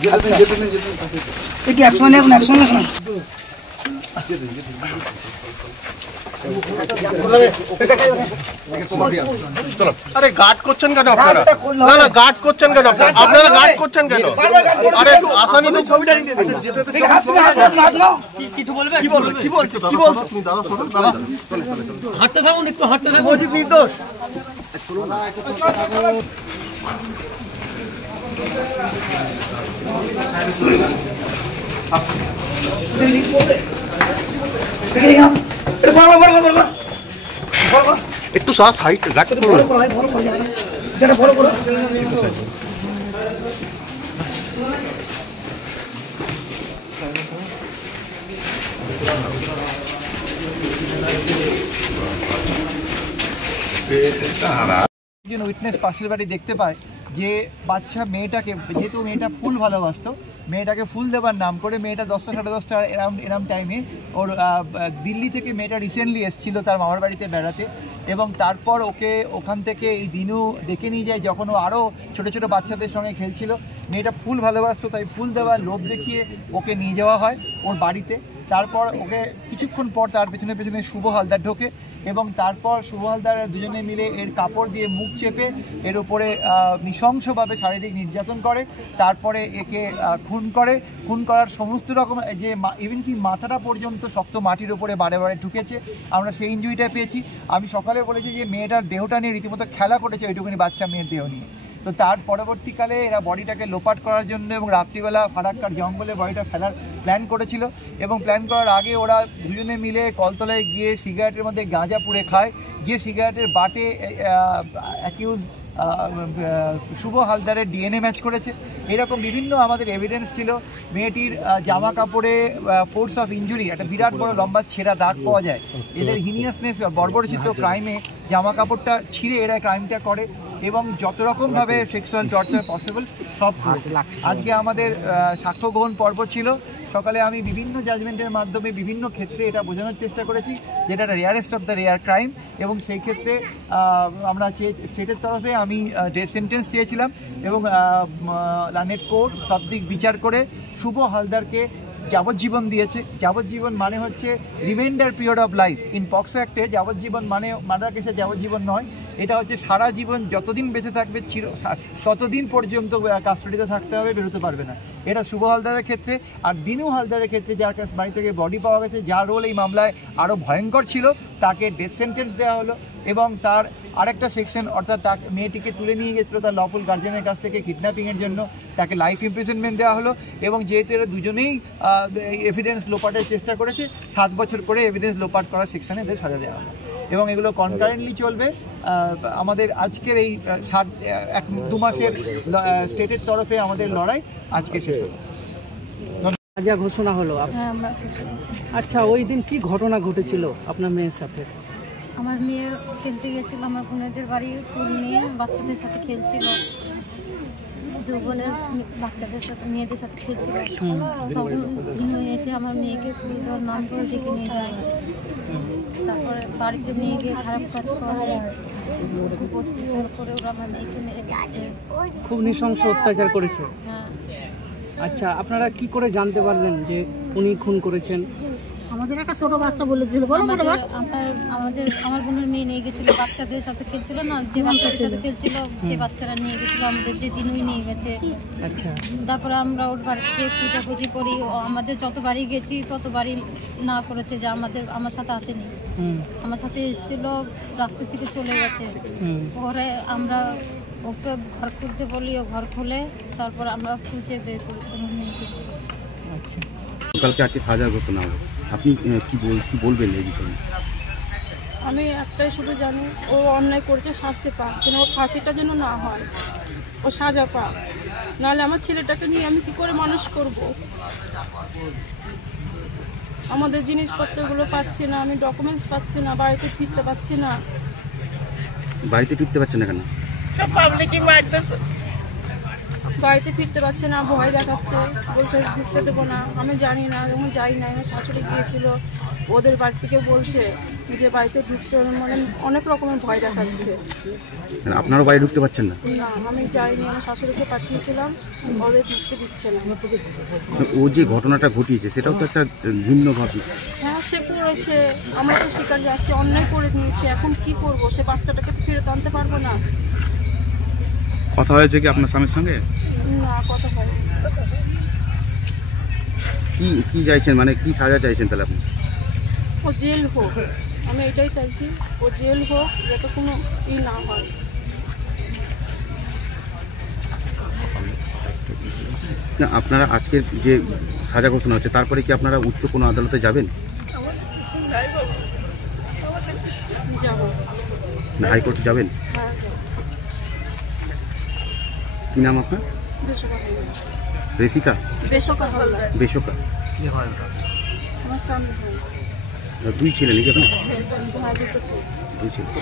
একটু অ্যাকশন এখন অ্যাকশন না আরে গার্ড করছেন কেন আপনারা? না না গার্ড করছেন কেন আপনারা গার্ড করছেন কেন? আরে আসামি তো ছবিটা নিতে দিন। কিছু বলবে? কি বলবে? কি বলছো? কি বলছো তুমি? দাদা সরো, দাদা হাঁটতে থাকুন, একটু হাঁটতে থাকুন। মজিদ নির্দোষ। একটু সাইড গার্ড করুন। যেটা ফলো করো। একজন উইটনেস পাশের বাড়ি দেখতে পায় যে বাচ্চা মেয়েটাকে, যেহেতু মেয়েটা ফুল ভালোবাসতো, মেয়েটাকে ফুল দেওয়ার নাম করে মেয়েটা 10টা সাড়ে 10টা এরাম টাইমে ওর দিল্লি থেকে মেয়েটা রিসেন্টলি এসেছিল তার মামার বাড়িতে বেড়াতে, এবং তারপর ওকে ওখান থেকে এই দিনু ডেকে নিয়ে যায় যখন ও আরও ছোটো ছোটো বাচ্চাদের সঙ্গে খেলছিল। মেয়েটা ফুল ভালোবাসতো, তাই ফুল দেওয়ার লোভ দেখিয়ে ওকে নিয়ে যাওয়া হয় ওর বাড়িতে। তারপর ওকে কিছুক্ষণ পর তার পেছনে পেছনে শুভ হালদার ঢোকে এবং তারপর শুভ হালদার দুজনে মিলে এর কাপড় দিয়ে মুখ চেপে এর উপরে নৃশংসভাবে শারীরিক নির্যাতন করে। তারপরে একে খুন করার সমস্ত রকম যে ইভেন কি মাথাটা পর্যন্ত শক্ত মাটির উপরে বারে বারে ঢুকেছে, আমরা সেই ইনজুরিটা পেয়েছি। আমি সকালে বলেছি যে মেয়েটার দেহটা নিয়ে রীতিমতো খেলা করেছে ওইটুকুনি বাচ্চা মেয়ের দেহ নিয়ে। তো তার পরবর্তীকালে এরা বডিটাকে লোপাট করার জন্য এবং রাত্রিবেলা ফারাক্কার জঙ্গলে বডিটা ফেলার প্ল্যান করেছিল, এবং প্ল্যান করার আগে ওরা দুজনে মিলে কলতলায় গিয়ে সিগারেটের মধ্যে গাঁজা পুড়ে খায়, যে সিগারেটের বাটে অ্যাকিউজ শুভ হালদারের ডিএনএ ম্যাচ করেছে। এরকম বিভিন্ন আমাদের এভিডেন্স ছিল। মেয়েটির জামা কাপড়ে ফোর্স অফ ইনজুরি, একটা বিরাট বড় লম্বা ছেঁড়া দাগ পাওয়া যায়। এদের হিনিয়াসনেস বর্বরচিত ক্রাইমে জামা কাপড়টা ছিঁড়ে এরা ক্রাইমটা করে, এবং যত রকমভাবে সেক্সুয়াল টর্চার পসিবল সব। আজকে আমাদের সাক্ষ্য গ্রহণ পর্ব ছিল। সকালে আমি বিভিন্ন জাজমেন্টের মাধ্যমে বিভিন্ন ক্ষেত্রে এটা বোঝানোর চেষ্টা করেছি যেটা একটা rarest of the rare crime, এবং সেই ক্ষেত্রে আমরা স্টেটের তরফে আমি ডেথ সেন্টেন্স চেয়েছিলাম, এবং লানেট কোর্ট সব দিক বিচার করে শুভ হালদারকে যাবজ্জীবন দিয়েছে। যাবজ্জীবন মানে হচ্ছে remainder period of life. In POCSO অ্যাক্টে যাবজ্জীবন মানে মার্ডার কেসে যাবজ্জীবন নয়, এটা হচ্ছে সারা জীবন যতদিন বেঁচে থাকবে ততদিন পর্যন্ত কাস্টাডিতে থাকতে হবে, বেরোতে পারবে না। এটা শুভ হালদারের ক্ষেত্রে। আর দিনু হালদারের ক্ষেত্রে যার কাছে বাড়ি থেকে বডি পাওয়া গেছে, যার রোল এই মামলায় আরও ভয়ঙ্কর ছিল, তাকে ডেথ সেন্টেন্স দেওয়া হলো, এবং তার আরেকটা সেকশন অর্থাৎ তাকে মেয়েটিকে তুলে নিয়ে গেছিলো তার লফুল গার্জেনের কাছ থেকে কিডন্যাপিংয়ের জন্য, তাকে লাইফ ইমপ্রিজনমেন্ট দেওয়া হলো, এবং যেহেতু এরা দুজনেই এভিডেন্স লোপাটের চেষ্টা করেছে 7 বছর করে এভিডেন্স লোপাট করার সেকশনে এদের সাজা দেওয়া হলো, এবং এগুলো কনকারেন্টলি চলবে। আমাদের আজকের এই 2 মাসের স্টেটের তরফে আমাদের লড়াই আজকে শেষ হলো। যা ঘোষণা হলো। আচ্ছা, ওই দিন কি ঘটনা ঘটেছিল আপনার মেয়ের সাথে? আমার মেয়ে খেলতে গেছিল আমার বোনেদের বাড়ি, ফুল নিয়ে বাচ্চাদের সাথে খেলছিল, 2 বোনের বাচ্চাদের সাথে মেয়েদের সাথে খেলছিল। তখন এসে আমার মেয়েকে ফুল দেওয়ার নাম করে ডেকে নিয়ে যায়, তারপরে বাড়িতে নিয়ে গিয়ে খারাপ কাজ করে, খুব অত্যাচার করে ওরা আমার মেয়েকে মেরে দিচ্ছে। খুব নৃশংস অত্যাচার করেছে? হ্যাঁ। আচ্ছা, আপনারা কি করে জানতে পারলেন যে উনি খুন করেছেন? আমাদের একটা ছোট বাচ্চা বলেছিল, আমার বোনের মেয়ে নিয়ে গেছিল, বাচ্চাদের সাথে খেলছিল না, যে বাচ্চাদের সাথে খেলছিল সেই বাচ্চারা নিয়ে গেছিল, আমাদের যে দিনুই নিয়ে গেছে। আচ্ছা, তারপরে আমরা ওর বাড়িতে পূজাপুজি করি, আমাদের যত বাড়ি গেছি তত বাড়ি না করেছে, যে আমার সাথে আসেনি, আমার সাথে এসেছিল, রাস্তা থেকে চলে গেছে। পরে আমরা ওকে ঘর খুলতে বলি, ও ঘর খুলে, তারপর আমরা খুঁজে বের করেছি আমার মেয়েকে। আচ্ছা, কালকে আজকে সাজার ঘটনা হবে, আপনি কি বলবেন এই বিষয়ে? আমি একটাই শুধু জানি, ও অন্যায় করেছে, শাস্তি পাক, যেন ওর ফাঁসিটা যেন না হয়, ও সাজা পাক, নাহলে আমার ছেলেটাকে নিয়ে আমি কি করে মানুষ করব? আমাদের জিনিসপত্রগুলো পাচ্ছি না, আমি ডকুমেন্টস পাচ্ছি না, বাড়িতে ফিরতে পারছি না। বাড়িতে ফিরতে পারছেন না কেন? সব পাবলিকই মারতেছে। বাড়িতে ফিরতে পারছে না, ভয় দেখাচ্ছে, বলছে ঢুকতে দেবো না। আমি জানি না, যখন যাই না, আমার শাশুড়ি গিয়েছিল, ওদের বাড়ি থেকে বলছে যে বাড়িতে ঢুকতে মানে অনেক রকমের ভয় দেখাচ্ছে। আপনারও বাড়ি ঢুকতে পারছেন না? না, আমি যাইনি, আমার শাশুড়িকে পাঠিয়েছিলাম, ওদের ঢুকতে দিচ্ছে না। ও যে ঘটনাটা ঘটিয়েছে সেটাও তো একটা ভিন্ন ঘটনা। হ্যাঁ, সে করেছে, আমরা তো শিকার যাচ্ছি, অন্যায় করে নিয়েছে। এখন কি করব? সে বাচ্চাটাকে তো ফেরত আনতে পারবো না। কথা হয়েছে কি আপনার স্বামীর সঙ্গে? না, কথা হয়নি। কি চাইছেন, মানে কি সাজা চাইছেন তাহলে আপনি? ও জেল হোক, আমি এটাই চাইছি, ও জেল হোক, যাতে কোনো না হয়। না, আপনারা আজকের যে সাজা ঘোষণা হচ্ছে তারপরে কি আপনারা উচ্চ কোনো আদালতে যাবেন যাবো। না হাইকোর্টে যাবেন? হ্যাঁ, যাবো। কি নাম আপনার? বেসকা হালদার। রেসিকা? বেসকা হালদার। বেসকা। আমার স্বামী হয়। দুই ছিলেন নাকি আপনার? ভাই দুটো ছেলে। দুই ছিলেন।